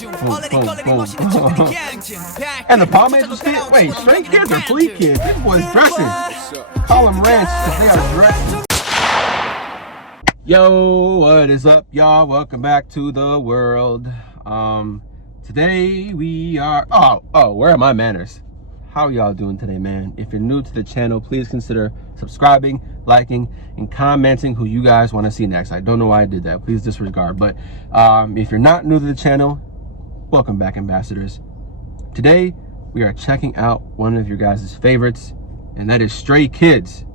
And the pomades was fit? Wait, straight kids or fleet kids? These boys dressing. Call them ranch because they are dressing. Yo, what is up, y'all? Welcome back to the world. Today we are... Oh, where are my manners? How are y'all doing today, man? If you're new to the channel, please consider subscribing, liking, and commenting who you guys want to see next. I don't know why I did that. Please disregard. But if you're not new to the channel, welcome back, ambassadors. Today, we are checking out one of your guys' favorites, and that is Stray Kids.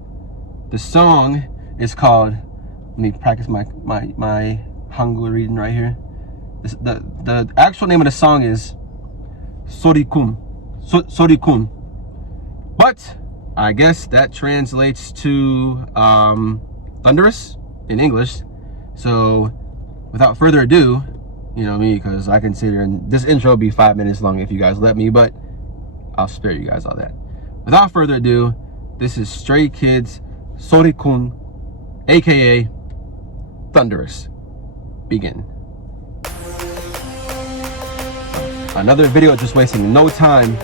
The song is called... Let me practice my Hangul reading right here. The actual name of the song is Sorikun. Sorikun. But I guess that translates to Thunderous in English. So without further ado, you know me, because I can sit here and this intro will be 5 minutes long if you guys let me, but I'll spare you guys all that. Without further ado, this is Stray Kids Sorikun, aka Thunderous. Begin. Another video just wasting no time.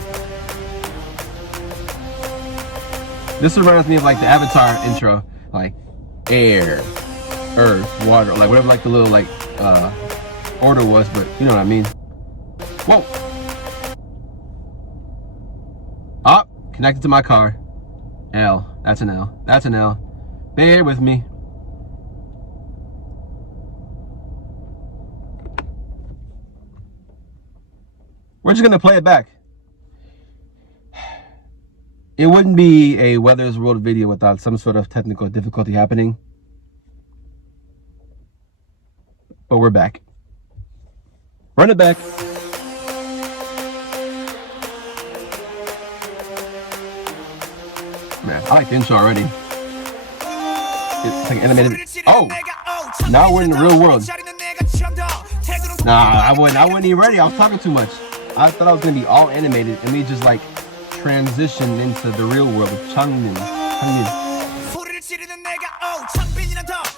This reminds me of like the Avatar intro, like air, earth, water, like whatever like the little like order was, but you know what I mean. Whoa! Up, connected to my car. L, that's an L. That's an L. Bear with me. We're just gonna play it back. It wouldn't be a Weather's World video without some sort of technical difficulty happening. But we're back. Run it back. Man, I like the intro already. It's like animated. Oh! Now we're in the real world. Nah, I wasn't even ready. I was talking too much. I thought I was gonna be all animated and we just like transition into the real world with Changmin.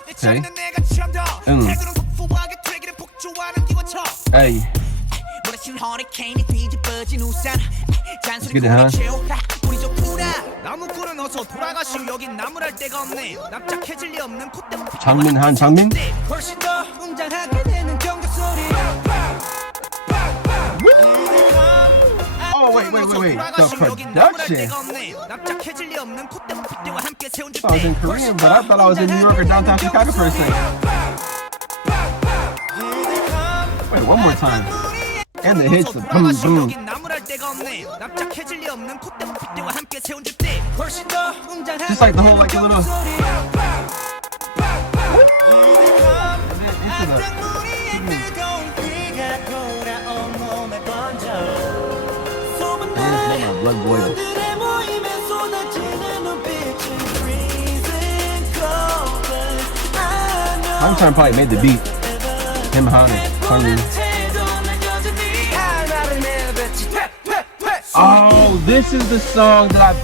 Okay. Hey. Let's get it, huh? Changmin Han Changmin? Oh, wait. The production. I was in Korean, but I thought I was in New York or downtown Chicago for a second. Wait, one more time. And the hits, the boom, boom. Just like the whole, like, little... Blood boils. I'm trying to probably made the beat. Him, Han, oh, this is the song that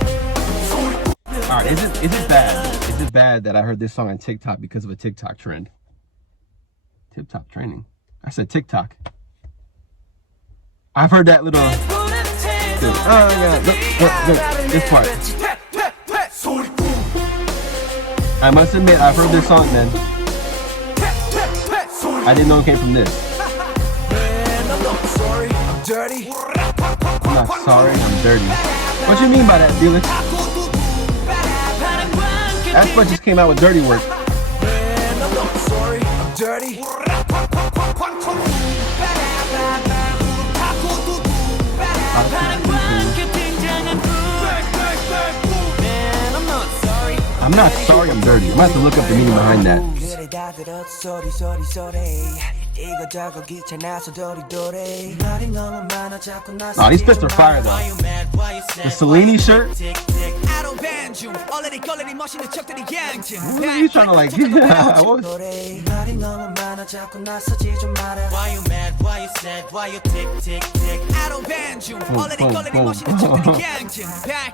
Alright, is it bad? Is it bad that I heard this song on TikTok because of a TikTok trend? TikTok training. I said TikTok. I've heard that little... Oh yeah, look, this part. I must admit, I've heard this song, man. I didn't know it came from this. I'm not sorry, I'm dirty. What you mean by that, Felix? That's what just came out with dirty work. I'm not sorry, I'm dirty. I'm not sorry, I'm dirty. I'm gonna have to look up the meaning behind that. Oh, these fits are fire though. The Cellini shirt. What are you trying to like?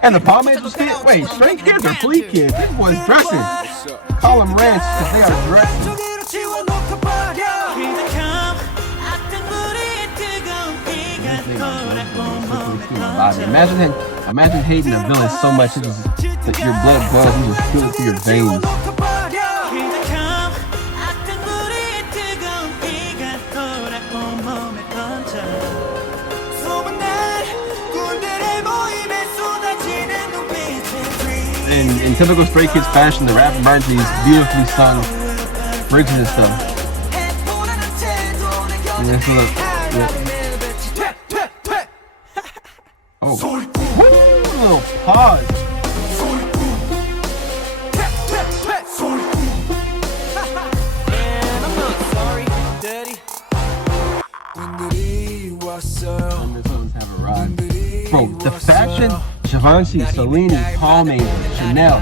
And the pomades was fit? Wait, straight kids or fleet kids? These boys dressing. Call them ranch because they are dressing. Imagine hating a villain so much that your blood boils, you just feel it through your veins. In typical Stray Kids fashion, the rap reminds these beautifully sung bridges and stuff. And this little, oh, woo, little pause. Bro, the fashion, Givenchy, Celine, Palme, Chanel.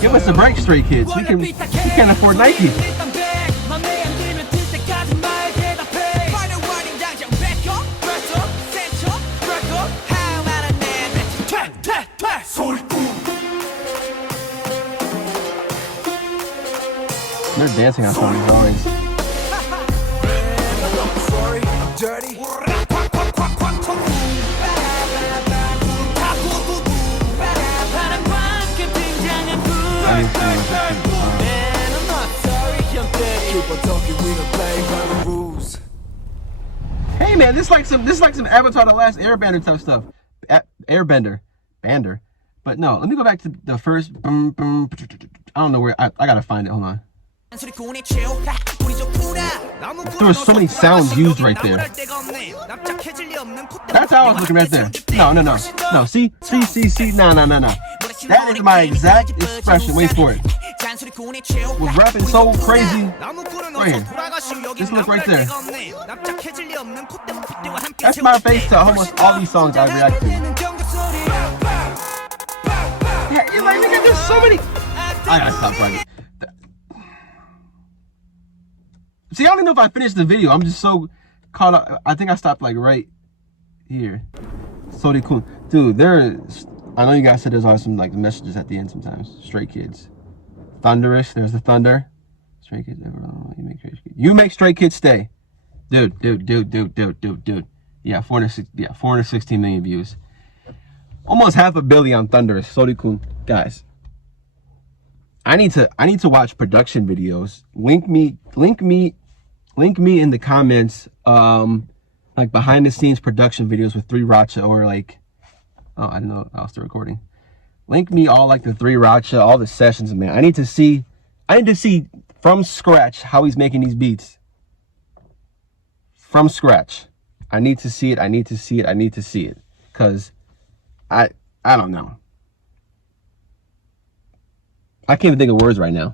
Give us a break, Stray Kids. We can't afford Nike. They're dancing on some of these drawings. Hey man, this is like some Avatar: The Last Airbender type stuff. Airbender, Bander. But no, let me go back to the first. I don't know where. I gotta find it. Hold on. There were so many sounds used right there. That's how I was looking right there. No. See. No. That is my exact expression. Wait for it. Was rapping so crazy. Right here. Just look right there. That's my face to almost all these songs I react to. Yeah, you're like, nigga, there's so many. I gotta stop writing. See, I don't even know if I finished the video. I'm just so caught up. I think I stopped like right here. Sorry-kun. Dude, I know you guys said there's always some like messages at the end sometimes. Stray Kids. Thunderous, there's the thunder. Stray Kids, you make Stray Kids stay. Dude. Yeah, 416 million views. Almost 500 million on Thunderous. Sorry-kun. Guys, I need to watch production videos. Link me in the comments, like behind the scenes production videos with 3 Racha, or like, oh, I didn't know I was still recording. Link me all like the 3 Racha, all the sessions, man. I need to see from scratch how he's making these beats. From scratch. I need to see it. Cause I don't know. I can't even think of words right now.